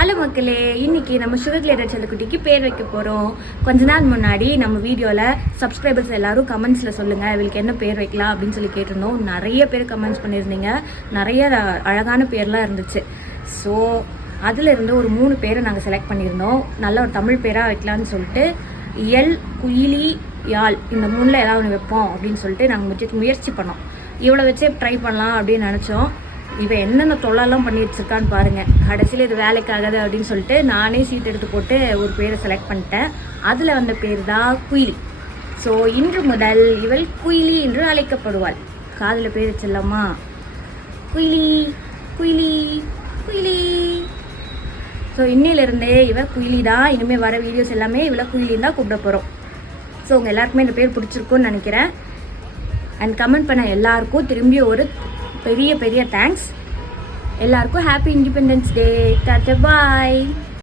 Hello மக்களே, இன்னைக்கு நம்ம சுகர் கிளேட்டர் செல்லக்குட்டிக்கு பேர் வைக்க போகிறோம். கொஞ்ச நாள் முன்னாடி நம்ம வீடியோவில் சப்ஸ்கிரைபர்ஸ் எல்லாரும் கமெண்ட்ஸில் சொல்லுங்கள் இவளுக்கு என்ன பேர் வைக்கலாம் அப்படின்னு சொல்லி கேட்டிருந்தோம். நிறைய பேர் கமெண்ட்ஸ் பண்ணியிருந்தீங்க. நிறைய அழகான பேர்லாம் இருந்துச்சு. ஸோ அதில் இருந்து ஒரு 3 பேரை நாங்கள் செலக்ட் பண்ணியிருந்தோம். நல்ல ஒரு தமிழ் பேராக வைக்கலான்னு சொல்லிட்டு எல், குயிலி, யாழ் இந்த 3ல் ஏதாவது ஒன்று வைப்போம் அப்படின்னு சொல்லிட்டு நாங்கள் முயற்சி பண்ணோம். இவ்வளோ வச்சே ட்ரை பண்ணலாம் அப்படின்னு நினச்சோம். இவன் என்னென்ன தொல்லெல்லாம் பண்ணி வச்சிருக்கான்னு பாருங்கள். கடைசியில் இது வேலைக்காகாது அப்படின்னு சொல்லிட்டு நானே சீட் எடுத்து போட்டு ஒரு பேரை செலக்ட் பண்ணிட்டேன். அதில் வந்த பேர் தான் குயிலி. ஸோ இன்று முதல் இவள் குயிலி என்று அழைக்கப்படுவாள். காதில் பேர் வச்சிடலாமா? குயிலி குயிலி குயிலி. ஸோ இன்னிலிருந்தே இவள் குயிலி தான். இனிமேல் வர வீடியோஸ் எல்லாமே இவளை குயிலின்னு தான் கூப்பிட போகிறோம். ஸோ உங்கள் எல்லாருக்குமே இந்த பேர் பிடிச்சிருக்குன்னு நினைக்கிறேன். அண்ட் கமெண்ட் பண்ண எல்லாருக்கும் திரும்பி ஒரு பெரிய பெரிய தேங்க்ஸ். எல்லாருக்கும் ஹாப்பி இண்டிபெண்டன்ஸ் டே. டாடா பாய்.